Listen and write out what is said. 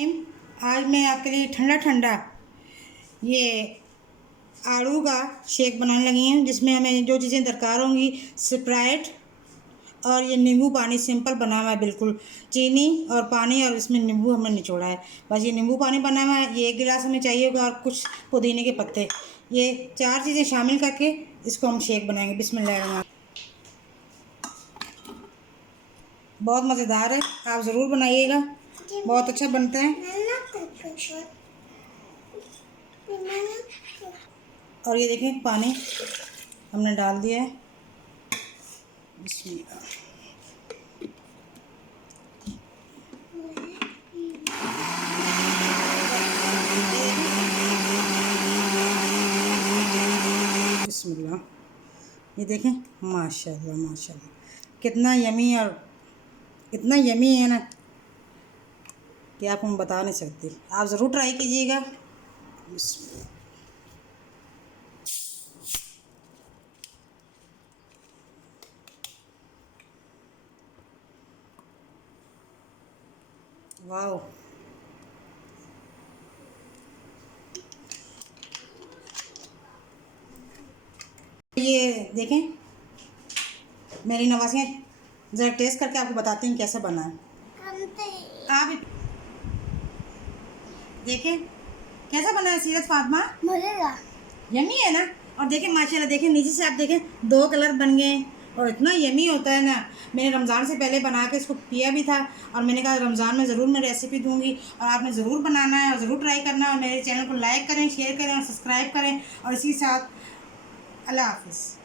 आज मैं आपके लिए ठंडा ठंडा ये आड़ू का शेक बनाने लगी हूँ, जिसमें हमें जो चीज़ें दरकार होंगी स्प्राइट और ये नींबू पानी सिंपल बना हुआ है, बिल्कुल चीनी और पानी और इसमें नींबू हमने निचोड़ा है। बस ये नींबू पानी बना हुआ है, ये 1 गिलास हमें चाहिए होगा और कुछ पुदीने के पत्ते। ये 4 चीज़ें शामिल करके इसको हम शेक बनाएंगे। बिस्मिल्लाह। बहुत मज़ेदार है, आप ज़रूर बनाइएगा, बहुत अच्छा बनता है। और ये देखें पानी हमने डाल दिया है। बिस्मिल्लाह। बिस्मिल्लाह। ये देखें माशाल्लाह माशाल्लाह कितना यमी और इतना यमी है ना कि आपको हम बता नहीं सकते। आप ज़रूर ट्राई कीजिएगा। वाह, ये देखें मेरी नवासियाँ ज़रा टेस्ट करके आपको बताते हैं कैसा बना है। आप देखें कैसा बना है सीरत फातिमा, मज़ेदार यमी है ना। और देखें माशाल्लाह, देखें नीचे से आप देखें 2 कलर बन गए और इतना यमी होता है ना। मैंने रमज़ान से पहले बना के इसको पिया भी था और मैंने कहा रमज़ान में ज़रूर मैं रेसिपी दूंगी और आपने ज़रूर बनाना है और ज़रूर ट्राई करना है। और मेरे चैनल को लाइक करें, शेयर करें और सब्सक्राइब करें। और इसी साथ अल्लाह हाफ़िज़।